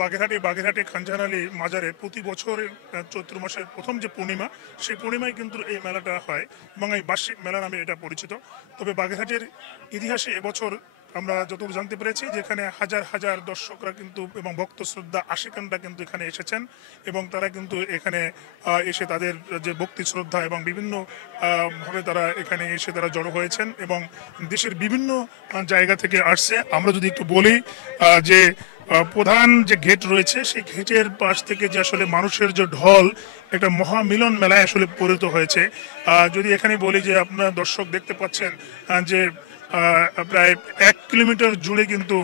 বাগেরহাটে খানজাহান আলী মাজারে প্রতি বছর চৈত্র মাসের প্রথম যে পূর্ণিমা, সেই পূর্ণিমায় কিন্তু এই মেলাটা হয় এবং এই বার্ষিক মেলা নামে এটা পরিচিত। তবে বাগেরহাটের ইতিহাসে এবছর আমরা যতটুকু জানতে পেরেছি যে এখানে হাজার হাজার দর্শকরা কিন্তু এবং ভক্ত শ্রদ্ধা আশিকানরা কিন্তু এখানে এসেছেন এবং তারা কিন্তু এখানে এসে তাদের যে ভক্তি শ্রদ্ধা এবং বিভিন্ন ভাবে তারা এখানে এসে তারা জড়ো হয়েছেন এবং দেশের বিভিন্ন জায়গা থেকে আসছে। আমরা যদি একটু বলি যে প্রধান যে গেট রয়েছে সেই গেটের পাশ থেকে যে আসলে মানুষের যে ঢল, একটা মহামিলন মেলায় আসলে পরিণত হয়েছে। যদি এখানে বলি যে আপনারা দর্শক দেখতে পাচ্ছেন যে প্রায় 1 কিলোমিটার জুড়ে কিন্তু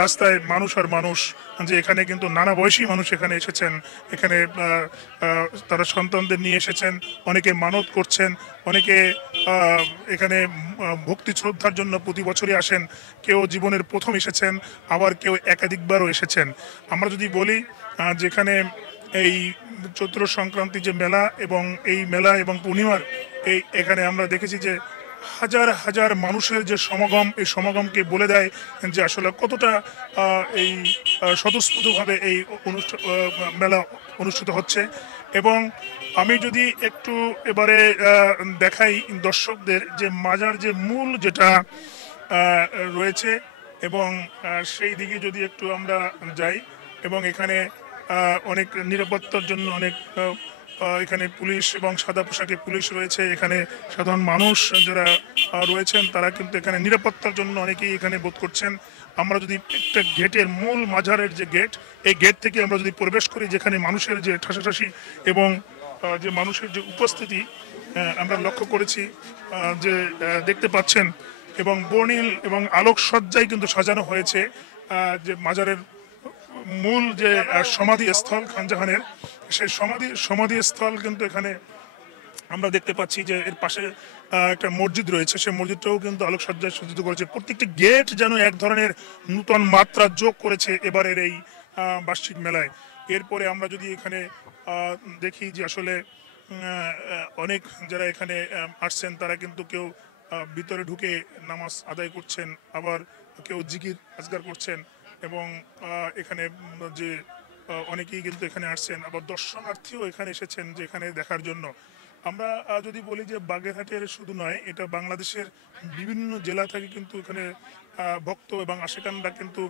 রাস্তায় মানুষ আর মানুষ, যে এখানে কিন্তু নানা বয়সী মানুষ এখানে এসেছেন। এখানে তারা সন্তানদের নিয়ে এসেছেন, অনেকে মানত করছেন, অনেকে এখানে ভক্তি শ্রদ্ধার জন্য প্রতি বছরই আসেন। কেউ জীবনের প্রথম এসেছেন, আবার কেউ একাধিকবারও এসেছেন। আমরা যদি বলি যেখানে এই চৈত্র সংক্রান্তি যে মেলা এবং এই মেলা এবং পূর্ণিমার এখানে আমরা দেখেছি যে হাজার হাজার মানুষের যে সমাগম, এই সমাগমকে বলে দেয় যে আসলে কতটা এই স্বতঃস্ফূর্তভাবে এই মেলা অনুষ্ঠিত হচ্ছে। এবং আমি যদি একটু এবারে দেখাই দর্শকদের যে মাজার যে মূল যেটা রয়েছে এবং সেই দিকে যদি একটু আমরা যাই এবং এখানে অনেক নিরাপত্তার জন্য অনেক এখানে পুলিশ এবং সাদা পোশাকে পুলিশ রয়েছে। এখানে সাধারণ মানুষ যারা রয়েছেন তারা কিন্তু এখানে নিরাপত্তার জন্য অনেকেই এখানে বোধ করছেন। আমরা যদি একটা গেটের মূল মাজারের যে গেট, এই গেট থেকে আমরা যদি প্রবেশ করি, যেখানে মানুষের যে ঠাসাঠাসি এবং যে মানুষের যে উপস্থিতি আমরা লক্ষ্য করেছি যে দেখতে পাচ্ছেন, এবং বর্ণিল এবং আলোকসজ্জায় কিন্তু সাজানো হয়েছে যে মাজারের মূল যে সমাধি স্থল খানজাহানের, সেই সমাধি স্থল কিন্তু এখানে আমরা দেখতে পাচ্ছি যে এর পাশে একটা মসজিদ রয়েছে, সেই মসজিদটাও কিন্তু আলোকসজ্জায় সজ্জিত করেছে। প্রত্যেকটি গেট যেন এক ধরনের নূতন মাত্রা যোগ করেছে এবারের এই বার্ষিক মেলায়। এরপরে আমরা যদি এখানে দেখি যে আসলে অনেক যারা এখানে আসছেন তারা কিন্তু কেউ ভিতরে ঢুকে নামাজ আদায় করছেন, আবার কেউ জিকির আজগার করছেন এবং এখানে যে অনেকেই কিন্তু এখানে আসছেন, আবার দর্শনার্থীও এখানে এসেছেন যে এখানে দেখার জন্য। আমরা যদি বলি যে বাগেরহাটের শুধু নয়, এটা বাংলাদেশের বিভিন্ন জেলা থেকে কিন্তু এখানে ভক্ত এবং আশিকানরা কিন্তু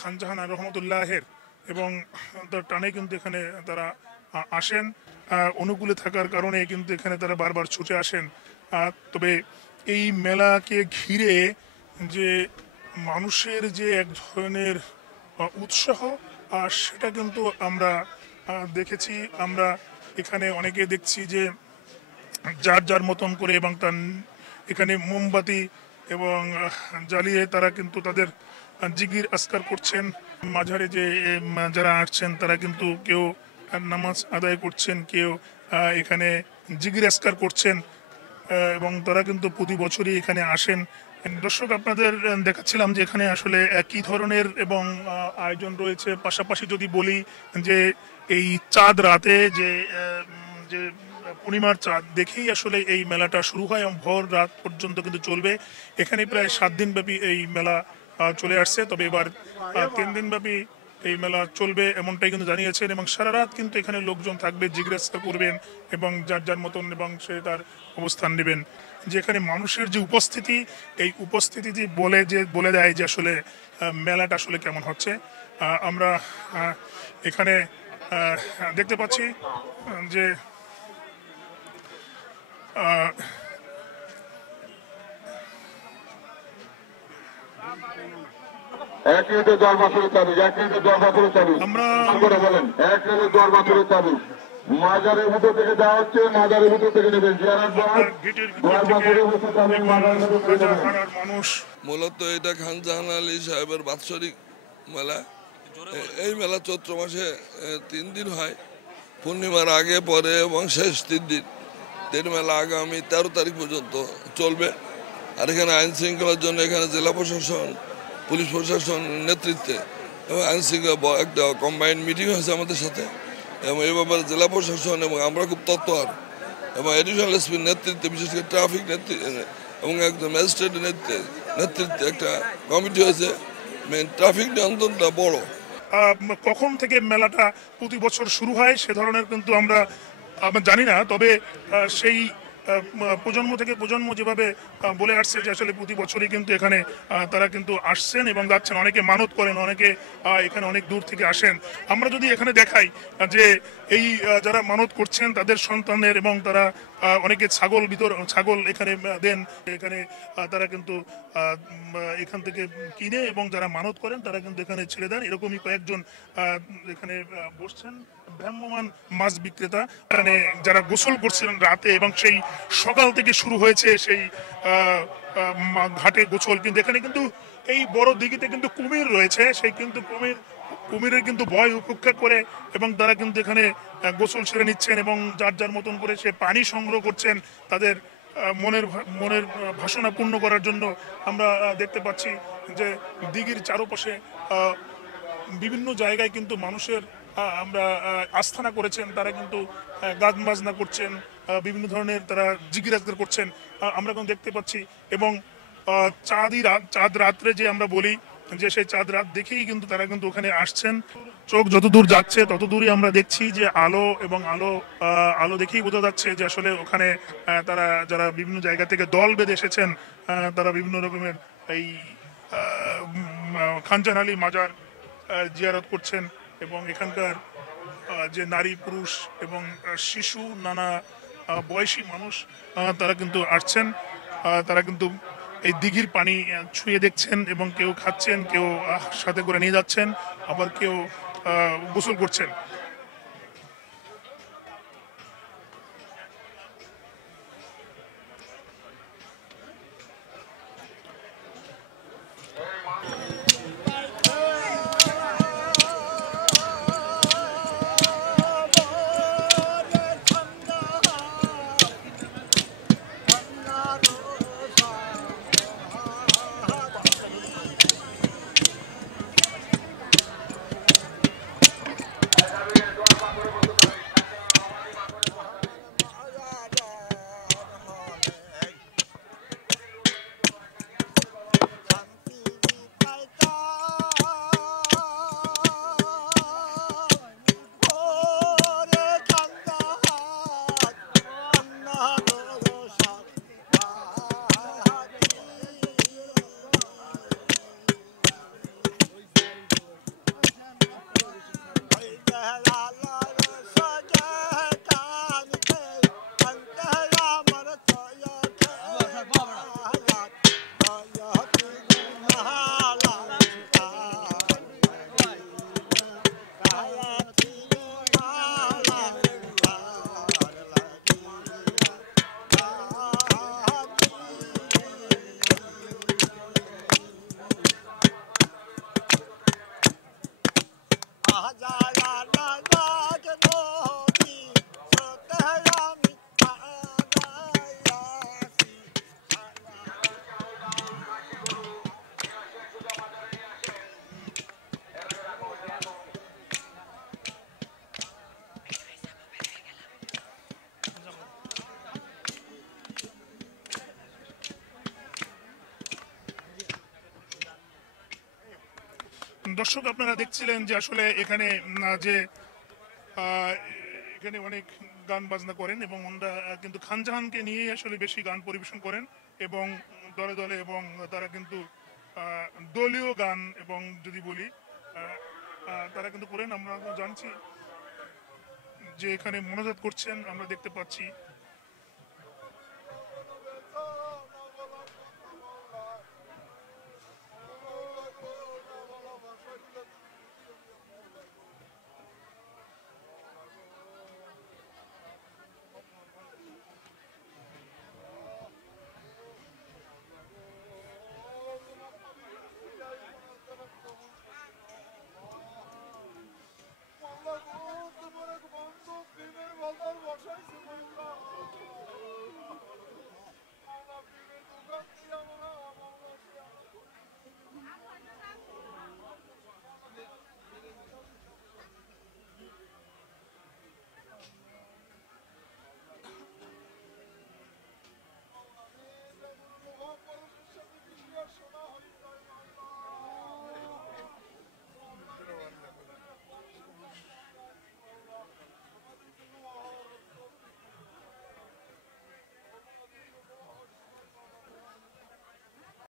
খানজাহান রহমতুল্লাহের এবং তার টানে কিন্তু এখানে তারা আসেন। অনুকূলে থাকার কারণে কিন্তু এখানে তারা বারবার ছুটে আসেন। তবে এই মেলাকে ঘিরে যে মানুষের যে এক ধরনের উৎসাহ, সেটা কিন্তু আমরা দেখেছি। আমরা এখানে অনেকে দেখছি যে যার যার মতন করে এবং তার এখানে মোমবাতি এবং জ্বালিয়ে তারা কিন্তু তাদের জিকির আসকার করছেন। মাঝারে যে যারা আসছেন তারা কিন্তু কেউ নামাজ আদায় করছেন, কেউ এখানে জিকির আসকার করছেন এবং তারা কিন্তু প্রতি বছরই এখানে আসেন। দর্শক আপনাদের দেখাচ্ছিলাম যে এখানে আসলে একই ধরনের এবং আয়োজন রয়েছে। পাশাপাশি যদি বলি যে এই চাঁদ রাতে যে পূর্ণিমার চাঁদ দেখেই আসলে এই মেলাটা শুরু হয় এবং ভোর রাত পর্যন্ত কিন্তু চলবে। এখানে প্রায় 7 দিন ব্যাপী এই মেলা চলে আসছে, তবে এবার 3 দিন ব্যাপী এই মেলা চলবে এমনটাই কিন্তু জানিয়েছেন এবং সারা রাত কিন্তু এখানে লোকজন থাকবে, জিজ্ঞাসা করবেন এবং যার যার মতন এবং সে তার অবস্থান নেবেন। যেখানে মানুষের যে উপস্থিতি, এই উপস্থিতি বলে দেয় যে আসলে মেলাটা আসলে কেমন হচ্ছে। আমরা এখানে দেখতে পাচ্ছি যে মাজারের ভিতর থেকে দেওয়া হচ্ছে, মাজারের ভিতর থেকে নেবেন। মূলত এটা খানজাহান আলী সাহেবের বাৎসরিক মেলা। এই মেলা চৈত্র মাসে 3 দিন হয়, পূর্ণিমার আগে পরে এবং শেষ 3 দিন। মেলা আগামী 13 তারিখ পর্যন্ত চলবে। আর এখানে আইন শৃঙ্খলার জন্য এখানে জেলা প্রশাসন, পুলিশ প্রশাসন নেতৃত্বে এবং আইন শৃঙ্খলা একটা কম্বাইন্ড মিটিং হয়েছে আমাদের সাথে এবং এই ব্যাপারে জেলা প্রশাসন এবং আমরা খুব তৎপর এবং এডিশনাল এসপির নেতৃত্বে, বিশেষ করে ট্রাফিক নেতৃত্বে এবং একজন ম্যাজিস্ট্রেটের নেতৃত্বে একটা কমিটি হয়েছে। মেন ট্রাফিক নিয়ন্ত্রণটা বড় কখন থেকে মেলাটা প্রতি বছর শুরু হয় সে ধরনের কিন্তু আমরা জানি না, তবে সেই প্রজন্ম থেকে প্রজন্ম যেভাবে বলে আসছে যে আসলে প্রতি বছরই কিন্তু এখানে তারা কিন্তু আসছেন এবং যাচ্ছেন, অনেকে মানত করেন, অনেকে এখানে অনেক দূর থেকে আসেন। আমরা যদি এখানে দেখাই যে এই যারা মানত করছেন তাদের সন্তানের, এবং তারা অনেকে ছাগল এখানে দেন, এখানে তারা কিন্তু এখান থেকে কিনে, এবং যারা মানত করেন তারা কিন্তু এখানে ছেড়ে দেন। এরকমই কয়েকজন এখানে বসছেন ভ্রাম্যমান মাছ বিক্রেতা, মানে যারা গোসল করছিলেন রাতে, এবং সেই সকাল থেকে শুরু হয়েছে সেই ঘাটে গোসল। কিন্তু এখানে কিন্তু এই বড় দিঘিতে কিন্তু কুমির রয়েছে, সেই কিন্তু কুমিরের কিন্তু ভয় উপেক্ষা করে, এবং তারা কিন্তু এখানে গোসল সেরে নিচ্ছেন এবং যার যার মতন করে সে পানি সংগ্রহ করছেন তাদের মনের বাসনা পূর্ণ করার জন্য। আমরা দেখতে পাচ্ছি যে দিঘির চারপাশে বিভিন্ন জায়গায় কিন্তু মানুষের আমরা আস্থানা করেছেন, তারা কিন্তু গান বাজনা করছেন, বিভিন্ন ধরনের তারা জিজ্ঞাসা করছেন, আমরা কিন্তু দেখতে পাচ্ছি। এবং চাঁদ রাত্রে যে আমরা বলি যে সেই চাঁদ রাত দেখেই কিন্তু তারা কিন্তু ওখানে আসছেন। চোখ যত দূর যাচ্ছে তত দূরই আমরা দেখছি যে আলো, এবং আলো দেখেই বোঝা যাচ্ছে যে আসলে ওখানে তারা যারা বিভিন্ন জায়গা থেকে দল বেঁধে এসেছেন, তারা বিভিন্ন রকমের এই খানজাহান আলী মাজার জিয়ারত করছেন। এবং এখানকার যে নারী পুরুষ এবং শিশু, নানা বয়সী মানুষ তারা কিন্তু আসছেন, তারা কিন্তু এই দিঘির পানি ছুঁয়ে দেখছেন, এবং কেউ খাচ্ছেন, কেউ সাথে করে নিয়ে যাচ্ছেন, আবার কেউ গোসল করছেন। দর্শক, আপনারা দেখছিলেন যে আসলে এখানে যে আহ, এখানে অনেক গান বাজনা করেন, এবং ওনারা কিন্তু খানজাহানকে নিয়েই আসলে বেশি গান পরিবেশন করেন, এবং দলে দলে, এবং তারা কিন্তু দলীয় গান, এবং যদি বলি তারা কিন্তু করেন। আমরা জানছি যে এখানে মোনাজাত করছেন, আমরা দেখতে পাচ্ছি।